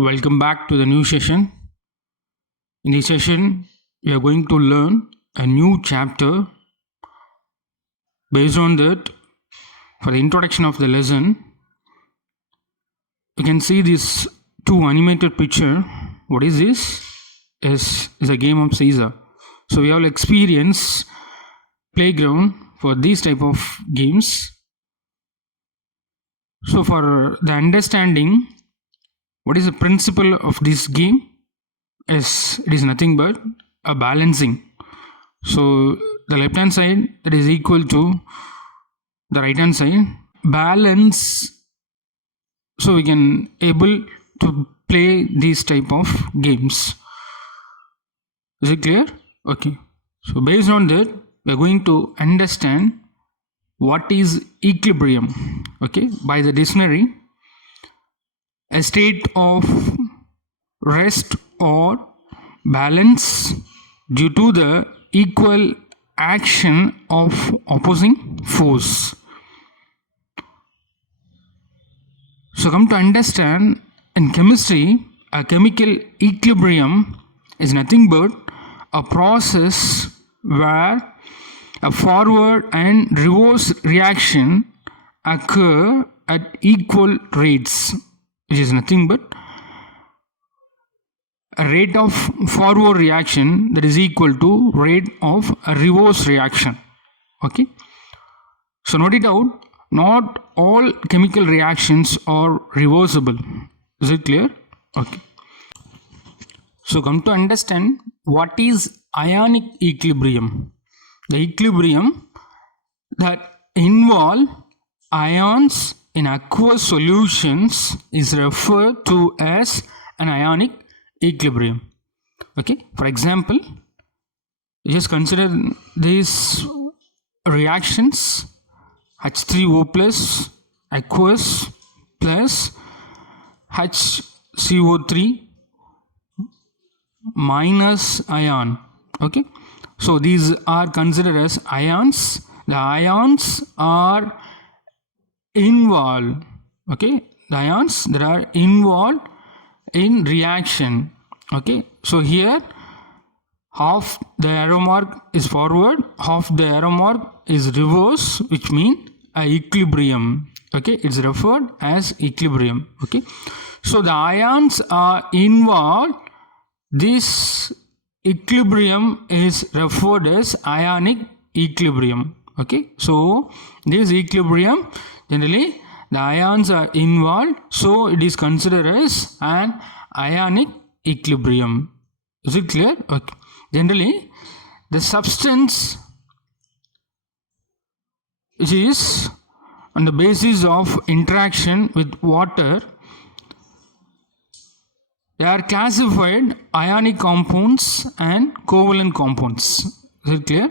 Welcome back to the new session. In this session, we are going to learn a new chapter. Based on that, for the introduction of the lesson, you can see this two animated picture. What is this? Is a game of Caesar. So we all experience playground for these type of games. So for the understanding, what is the principle of this game? It is nothing but a balancing. So the left hand side that is equal to the right hand side. Balance. So we can able to play these type of games. Is it clear? Okay. So based on that, we are going to understand what is equilibrium. Okay. By the dictionary, a state of rest or balance due to the equal action of opposing force. So come to understand, in chemistry, a chemical equilibrium is nothing but a process where a forward and reverse reaction occur at equal rates, which is nothing but a rate of forward reaction that is equal to rate of a reverse reaction. Okay. So note it out, not all chemical reactions are reversible. Is it clear? Okay. So come to understand what is ionic equilibrium. The equilibrium that involve ions in aqueous solutions is referred to as an ionic equilibrium. Okay. For example, just consider these reactions: H3O plus aqueous plus HCO3 minus ion. Okay. So these are considered as ions. The ions are involved. Okay. The ions that are involved in reaction. Okay. So here half the arrow mark is forward, half the arrow mark is reverse, which means a equilibrium. Okay. It's referred as equilibrium. Okay. So the ions are involved. This equilibrium is referred as ionic equilibrium. Okay. So this equilibrium, generally the ions are involved, so it is considered as an ionic equilibrium. Is it clear? Okay. Generally, the substance which is on the basis of interaction with water, they are classified ionic compounds and covalent compounds. Is it clear?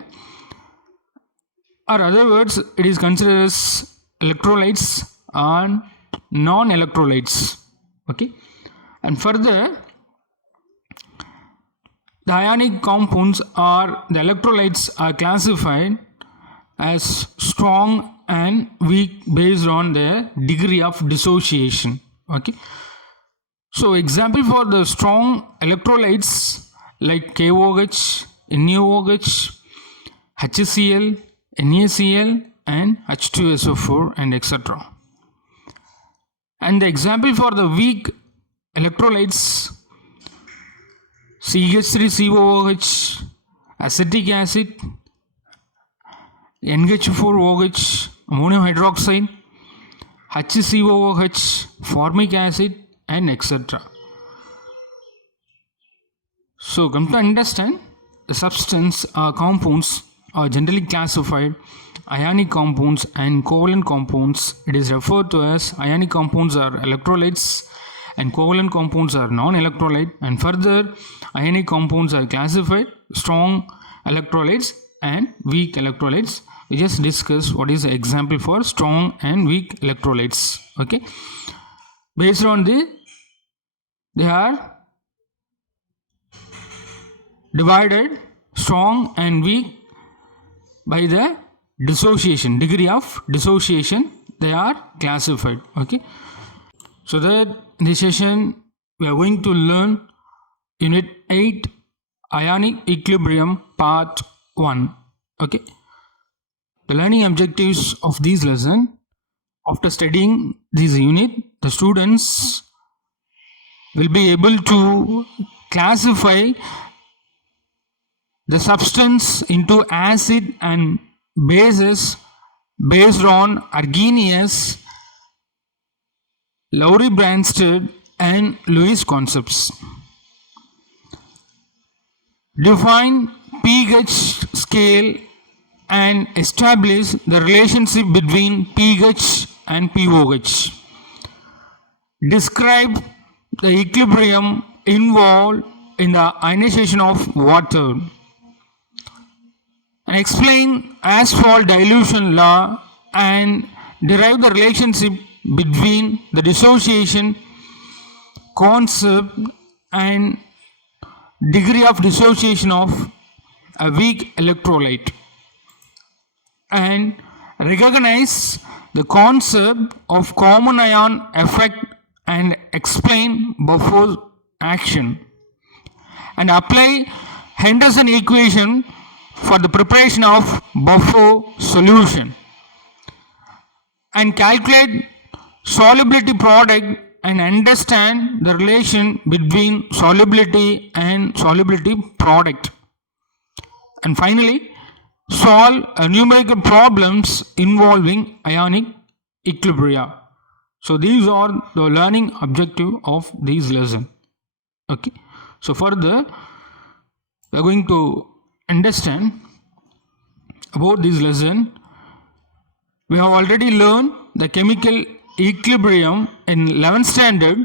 Or other words, it is considered as electrolytes and non-electrolytes. Okay. And further, the ionic compounds or the electrolytes are classified as strong and weak based on their degree of dissociation. Okay. So example for the strong electrolytes like KOH, NaOH, HCl, NaCl and H2SO4 and etc. And the example for the weak electrolytes: CH3COOH, acetic acid, NH4OH, ammonium hydroxide, HCOOH, formic acid and etc. So come to understand, the substance or compounds are generally classified ionic compounds and covalent compounds. It is referred to as ionic compounds are electrolytes and covalent compounds are non-electrolyte. And further, ionic compounds are classified strong electrolytes and weak electrolytes. We just discussed what is the example for strong and weak electrolytes. Okay. Based on they are divided strong and weak by the dissociation, degree of dissociation, they are classified. Okay. So that in this session we are going to learn Unit 8 Ionic Equilibrium Part 1. Okay. The learning objectives of this lesson: after studying this unit, the students will be able to classify the substance into acid and bases based on Arrhenius, Lowry Bronsted, and Lewis concepts. Define pH scale and establish the relationship between pH and pOH. Describe the equilibrium involved in the ionization of water. And explain Asphalt dilution law and derive the relationship between the dissociation concept and degree of dissociation of a weak electrolyte, and recognize the concept of common ion effect and explain Buffer's action, and apply Henderson equation for the preparation of Buffer solution, and calculate solubility product and understand the relation between solubility and solubility product, and finally solve numerical problems involving ionic equilibria. So these are the learning objective of this lesson. Okay. So further, we are going to understand about this lesson. We have already learned the chemical equilibrium in 11th standard.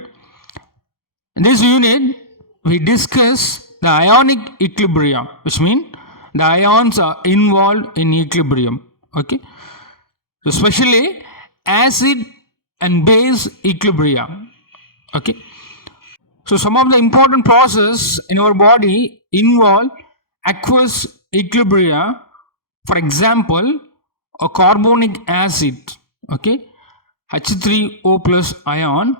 In this unit, we discuss the ionic equilibrium, which means the ions are involved in equilibrium. Okay. So especially acid and base equilibrium. Okay. So some of the important processes in our body involve aqueous equilibria. For example, a carbonic acid, okay, H3O plus ion,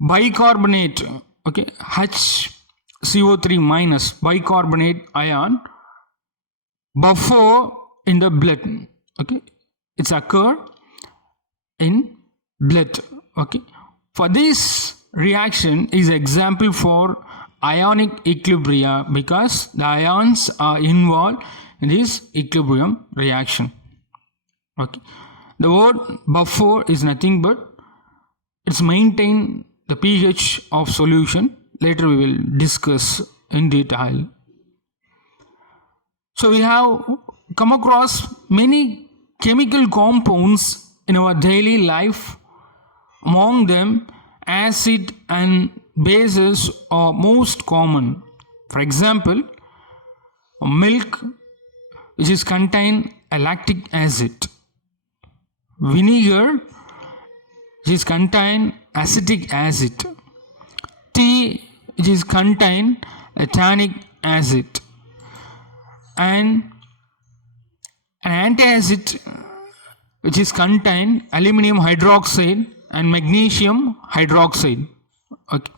bicarbonate, okay, HCO3 minus bicarbonate ion, buffer in the blood, okay, it's occur in blood, okay. For this reaction is example for ionic equilibria because the ions are involved in this equilibrium reaction. Okay. The word buffer is nothing but it's maintain the pH of solution. Later we will discuss in detail. So we have come across many chemical compounds in our daily life. Among them, acid and bases are most common. For example, milk, which is contain a lactic acid, vinegar, which is contain acetic acid, tea, which is contain a tannic acid, and an antacid, which is contain aluminum hydroxide and magnesium hydroxide. Okay.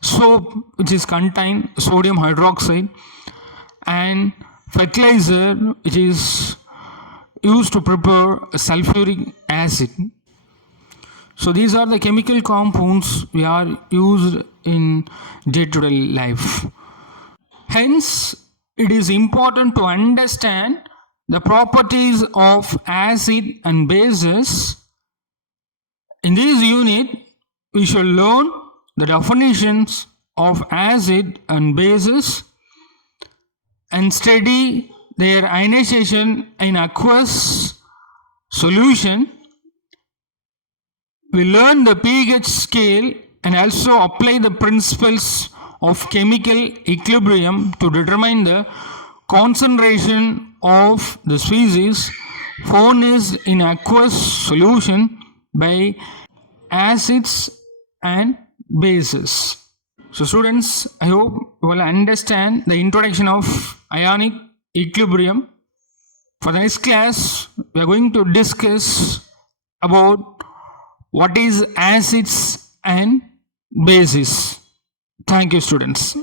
Soap, which is contain sodium hydroxide, and fertilizer, which is used to prepare sulfuric acid. So these are the chemical compounds we are used in day-to-day life. Hence, it is important to understand the properties of acid and bases. In this unit, we shall learn the definitions of acid and bases and study their ionization in aqueous solution. We learn the pH scale and also apply the principles of chemical equilibrium to determine the concentration of the species furnished in aqueous solution by acids and bases. So students, I hope you will understand the introduction of ionic equilibrium. For the next class, we are going to discuss about what is acids and basis. Thank you, students.